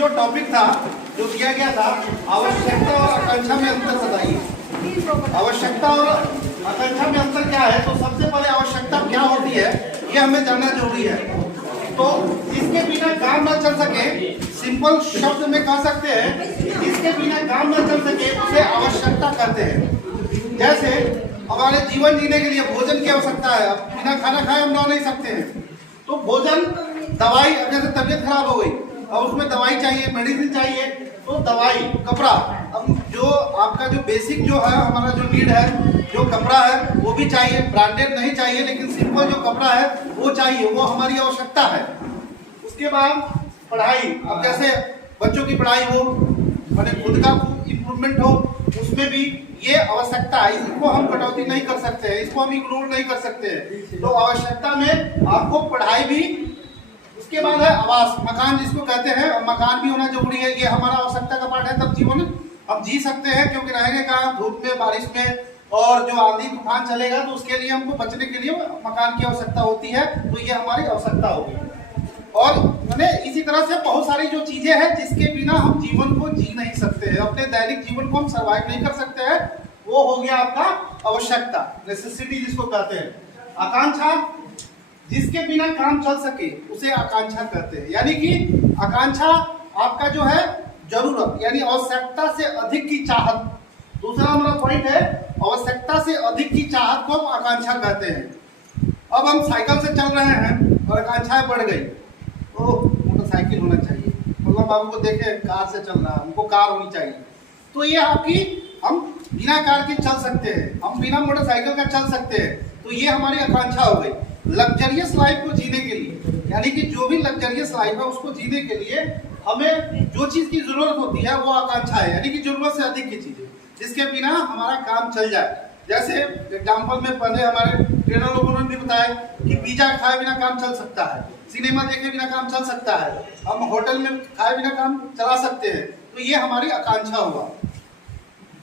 जो टॉपिक था, जो दिया गया था, आवश्यकता और आकांक्षा में अंतर बताइए। आवश्यकता और आकांक्षा में अंतर क्या है? तो सबसे पहले आवश्यकता क्या होती है ये हमें जानना जरूरी है। तो जिसके बिना काम न चल सके, सिंपल शब्द में कह सकते हैं, जिसके बिना काम न चल सके उसे आवश्यकता कहते हैं। जैसे हमारे जीवन जीने के लिए भोजन की आवश्यकता है, अब बिना खाना खाए हम रह नहीं सकते हैं। तो भोजन, दवाई, अब जैसे तबीयत खराब हो गई, अब उसमें दवाई चाहिए, मेडिसिन चाहिए, तो दवाई, कपड़ा, अब जो आपका जो बेसिक जो है हमारा जो नीड है, जो कपड़ा है वो भी चाहिए, ब्रांडेड नहीं चाहिए लेकिन सिंपल जो कपड़ा है वो चाहिए, वो हमारी आवश्यकता है। उसके बाद पढ़ाई, अब जैसे बच्चों की पढ़ाई हो, मैंने खुद का इम्प्रूवमेंट हो, उसमें भी ये आवश्यकता है, इसको हम कटौती नहीं कर सकते हैं, इसको हम इग्नोर नहीं कर सकते हैं। तो आवश्यकता में आपको पढ़ाई भी, उसके बाद है आवास, मकान जिसको कहते हैं, मकान भी होना जरूरी है, ये हमारा आवश्यकता का पार्ट है, तब जीवन हम जी सकते हैं। क्योंकि रहेंगे कहाँ, धूप में, बारिश में, और जो आंधी तूफान चलेगा तो उसके लिए हमको बचने के लिए मकान की आवश्यकता होती है, तो ये हमारी आवश्यकता होगी। और मैंने इसी तरह से बहुत सारी जो चीजें हैं जिसके बिना हम जीवन को जी नहीं सकते हैं, अपने दैनिक जीवन को हम सर्वाइव नहीं कर सकते हैं, वो हो गया आपका आवश्यकता, नेसेसिटी जिसको कहते हैं। आकांक्षा, जिसके बिना काम चल सके उसे आकांक्षा कहते हैं। यानी कि आकांक्षा आपका जो है जरूरत, यानी आवश्यकता से अधिक की चाहत। दूसरा हमारा पॉइंट है, आवश्यकता से अधिक की चाहत को हम आकांक्षा कहते हैं। अब हम साइकिल से चल रहे हैं और आकांक्षाएं बढ़ गई, तो मोटरसाइकिल होना चाहिए, मतलब बाबू को देखे कार से चल रहा है, हमको कार होनी चाहिए। तो ये आपकी, हम बिना कार के चल सकते हैं, हम बिना मोटरसाइकिल का चल सकते हैं, तो ये हमारी आकांक्षा हो गई। लग्जरियस लाइफ को जीने के लिए, यानी कि जो भी लग्जरियस लाइफ है उसको जीने के लिए हमें जो चीज की जरूरत होती है वो आकांक्षा है, यानी कि जरूरत से अधिक की चीजें जिसके बिना हमारा काम चल जाए। जैसे एग्जाम्पल में पहले हमारे ट्रेनर लोगों ने भी बताया कि पिज्जा खाए बिना काम चल सकता है, सिनेमा देखे बिना काम चल सकता है, हम होटल में खाए बिना काम चला सकते हैं, तो ये हमारी आकांक्षा हुआ।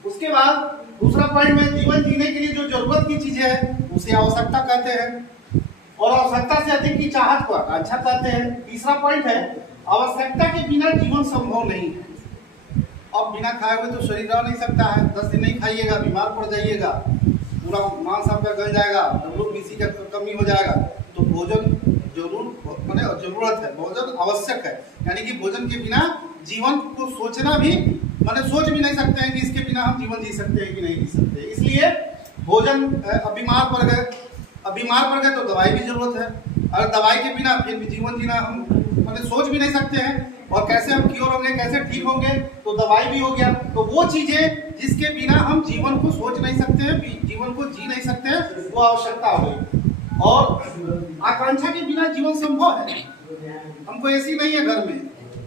उसके बाद दूसरा पॉइंट में, जीवन जीने के लिए जो जरूरत की चीजें हैं उसे आवश्यकता कहते हैं, और आवश्यकता से अधिक की चाहत को आकांक्षा कहते हैं। तीसरा पॉइंट है, आवश्यकता के बिना जीवन संभव नहीं है। अब बिना खाए हुए तो शरीर रह नहीं सकता है, 10 दिन नहीं खाइएगा बीमार पड़ जाइएगा, पूरा मांस आपका गल जाएगा, WBC का कमी हो जाएगा। तो भोजन जरूर, माने जरूरत है, भोजन आवश्यक है, यानी कि भोजन के बिना जीवन को सोचना भी, माने सोच भी नहीं सकते हैं कि इसके बिना हम जीवन जी सकते हैं कि नहीं जी सकते। इसलिए भोजन, अब बीमार पड़ गए तो दवाई भी जरूरत है, और दवाई के बिना फिर भी जीवन जीना हम माने सोच भी नहीं सकते हैं, और कैसे हम क्योर होंगे, कैसे ठीक होंगे, तो दवाई भी हो गया। तो वो चीजें जिसके बिना हम जीवन को सोच नहीं सकते हैं, जीवन को जी नहीं सकते हैं, वो आवश्यकता हो गई। और आकांक्षा के बिना जीवन संभव है। हमको एसी नहीं है घर में,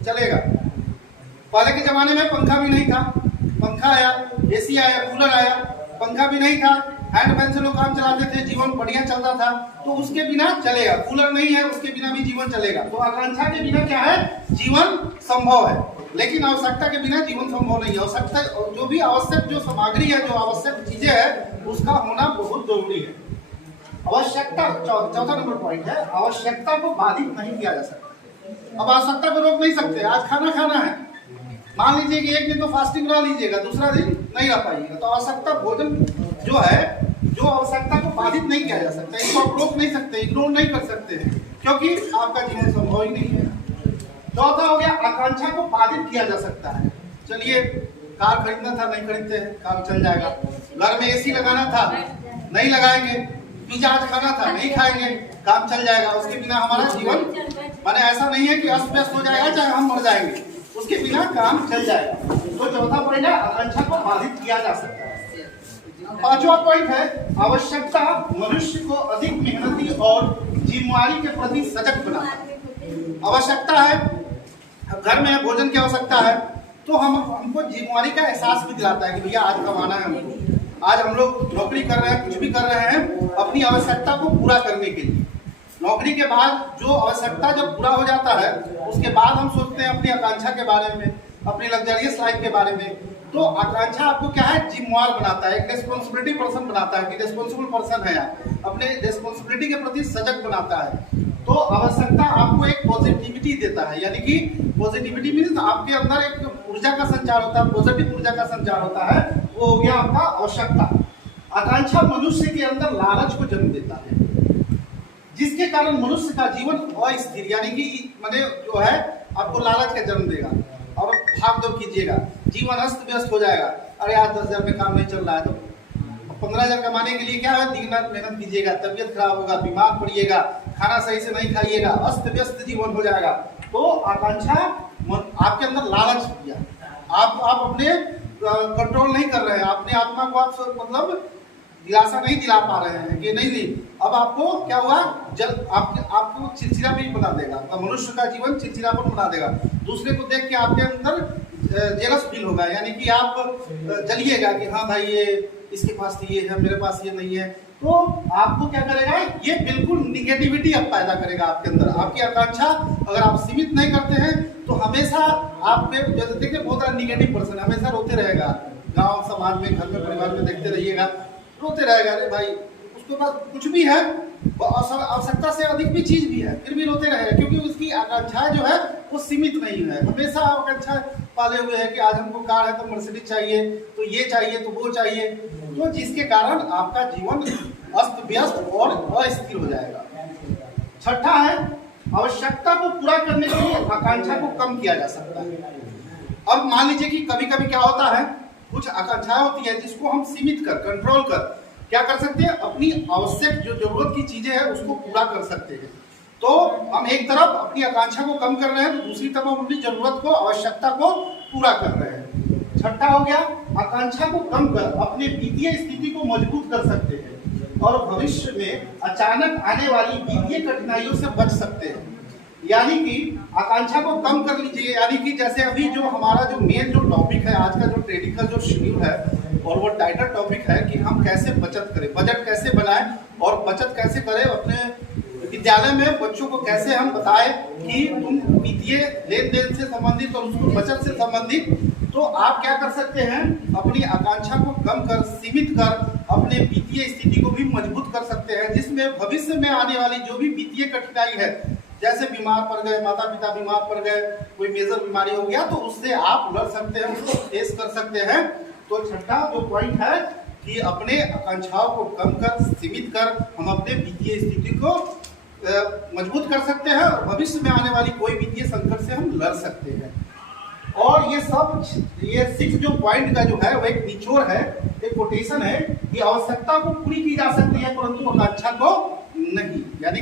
चलेगा। पहले के जमाने में पंखा भी नहीं था, पंखा आया, एसी आया, कूलर आया, पंखा भी नहीं था, हैंड फैन से लोग काम चलाते थे, जीवन बढ़िया चलता था, तो उसके बिना चलेगा। कूलर नहीं है, उसके बिना भी जीवन चलेगा। तो आकांक्षा के बिना क्या है, जीवन संभव है, लेकिन आवश्यकता के बिना जीवन संभव नहीं है। आवश्यकता, जो भी आवश्यक जो सामग्री है, जो आवश्यक चीजें है, उसका होना बहुत जरूरी है। आवश्यकता, चौथा नंबर पॉइंट है, आवश्यकता को बाधित नहीं किया जा सकता। अब आवश्यकता को रोक नहीं सकते, आज खाना खाना है, मान लीजिए कि एक दिन तो फास्टिंग रह लीजिएगा, दूसरा दिन नहीं रह पाइएगा, तो आवश्यकता, भोजन जो है, जो आवश्यकता को बाधित नहीं किया जा सकता, इसको आप रोक नहीं सकते, इग्नोर नहीं कर सकते हैं, क्योंकि आपका जीवन संभव ही नहीं है। चौथा हो गया, आकांक्षा को बाधित किया जा सकता है। चलिए, कार खरीदना था, नहीं खरीदते हैं, काम चल जाएगा। घर में एसी लगाना था, नहीं लगाएंगे। पिज्जा आज खाना था, नहीं खाएंगे, काम चल जाएगा। उसके बिना हमारा जीवन, माने ऐसा नहीं है कि अस्त व्यस्त हो जाएगा, चाहे हम मर जाएंगे, उसके बिना काम चल जाएगा। तो चौथा पॉइंट है, आकांक्षा को बाधित किया जा सकता है। पांचवा पॉइंट है, आवश्यकता मनुष्य को अधिक मेहनती और जिम्मेवारी के प्रति सजग बनाता है। आवश्यकता है, घर में भोजन की आवश्यकता है, तो हमको जिम्मेवारी का एहसास भी दिलाता है कि भैया आज कमाना है हमको, आज हम लोग नौकरी कर रहे हैं, कुछ भी कर रहे हैं अपनी आवश्यकता को पूरा करने के लिए। नौकरी के बाद जो आवश्यकता जब पूरा हो जाता है, उसके बाद हम सोचते हैं अपनी आकांक्षा के बारे में, अपनी लग्जरियस लाइफ के बारे में। तो आकांक्षा आपको क्या है, जिम्मेवार बनाता है, एक रिस्पॉन्सिबिलिटी पर्सन बनाता है कि रिस्पॉन्सिबल पर्सन है आप, अपने रिस्पॉन्सिबिलिटी के प्रति सजग बनाता है। तो आवश्यकता आपको एक पॉजिटिविटी देता है, यानी कि पॉजिटिविटी मीन्स आपके अंदर एक ऊर्जा का संचार होता है, पॉजिटिव ऊर्जा का संचार होता है, वो हो गया आपका आवश्यकता। आकांक्षा मनुष्य के अंदर लालच को जन्म देता है, जिसके कारण मनुष्य का जीवन अस्थिर, यानी कि मैंने जो है आपको लालच का जन्म देगा और भाग दौड़ कीजिएगा, जीवन अस्त व्यस्त हो जाएगा। अरे आज 10,000 में काम नहीं चल रहा है तो 15,000 कमाने के लिए क्या है, दिन रात मेहनत कीजिएगा, तबियत खराब होगा, बीमार पड़िएगा, खाना सही से नहीं खाइएगा, अस्त व्यस्त जीवन हो जाएगा। तो आकांक्षा आपके अंदर लालच दिया, आप अपने कंट्रोल नहीं कर रहे हैं, अपने आत्मा को आप मतलब दिलासा नहीं दिला पा रहे हैं कि नहीं अब आपको क्या हुआ, आपको चिड़चिड़ा भी बना देगा, तो मनुष्य का जीवन चिड़चिड़ापन बना देगा। दूसरे को देख के आपके अंदर जेलस फील होगा, यानी कि आप जलिएगा कि हाँ भाई ये इसके पास तो ये है, मेरे पास ये नहीं है। तो आपको क्या करेगा, ये बिल्कुल निगेटिविटी आप पैदा करेगा आपके अंदर। आपकी आकांक्षा अगर आप सीमित नहीं करते हैं तो हमेशा आप में जैसे देखिए बहुत सारा निगेटिव पर्सन हमेशा रोते रहेगा, गाँव समाज में घर में परिवार में देखते रहिएगा, रोते रहेगा। अरे भाई उसके पास कुछ भी है, आवश्यकता से अधिक भी चीज भी है, फिर भी रोते रहेगा, क्योंकि उसकी आकांक्षा जो है वो सीमित नहीं है, हमेशा आकांक्षा पाले हुए है कि आज हमको कार है तो मर्सिडीज चाहिए, तो ये चाहिए तो वो चाहिए, तो जिसके कारण आपका जीवन अस्त व्यस्त और अस्थिर हो जाएगा। छठा है, आवश्यकता को पूरा करने के लिए आकांक्षा को कम किया जा सकता है। अब मान लीजिए कि कभी कभी क्या होता है, कुछ आकांक्षाएं होती है जिसको हम सीमित कर कंट्रोल कर क्या कर सकते हैं, अपनी आवश्यक जो जरूरत की चीजें हैं उसको पूरा कर सकते हैं। तो हम एक तरफ अपनी आकांक्षा को कम कर रहे हैं तो दूसरी तरफ हम अपनी जरूरत को आवश्यकता को पूरा कर रहे हैं। छठा हो गया, आकांक्षा को कम कर अपने वित्तीय स्थिति को मजबूत कर सकते हैं और भविष्य में अचानक आने वाली वित्तीय कठिनाइयों से बच सकते हैं। यानी कि आकांक्षा को कम कर लीजिए, यानी कि जैसे अभी जो हमारा जो मेन जो टॉपिक है आज का जो ट्रेडिंग का जो शेड्यूल है और वो टाइटल टॉपिक है कि हम कैसे बचत करें, बजट कैसे बनाएं और बचत कैसे करें। अपने विद्यालय में बच्चों को कैसे हम बताएं कि तुम वित्तीय लेन देन से संबंधित और उसको बचत से संबंधित, तो आप क्या कर सकते हैं, अपनी आकांक्षा को कम कर सीमित कर अपने वित्तीय स्थिति को भी मजबूत कर सकते हैं, जिसमें भविष्य में आने वाली जो भी वित्तीय कठिनाई है, जैसे बीमार पड़ गए, माता पिता बीमार पड़ गए, कोई मेजर बीमारी हो गया, तो उससे आप लड़ सकते हैं, उसको फेस कर सकते हैं। तो छठा जो पॉइंट है कि अपने आकांक्षाओं को कम कर सीमित कर हम अपने वित्तीय स्थिति को मजबूत कर सकते हैं और भविष्य में आने वाली कोई वित्तीय संकट से हम लड़ सकते हैं। और ये सब ये 6 जो पॉइंट का जो है वो एक निचोड़ है, एक कोटेशन है कि आवश्यकता को पूरी की जा सकती है परंतु आकांक्षा को नहीं, यानी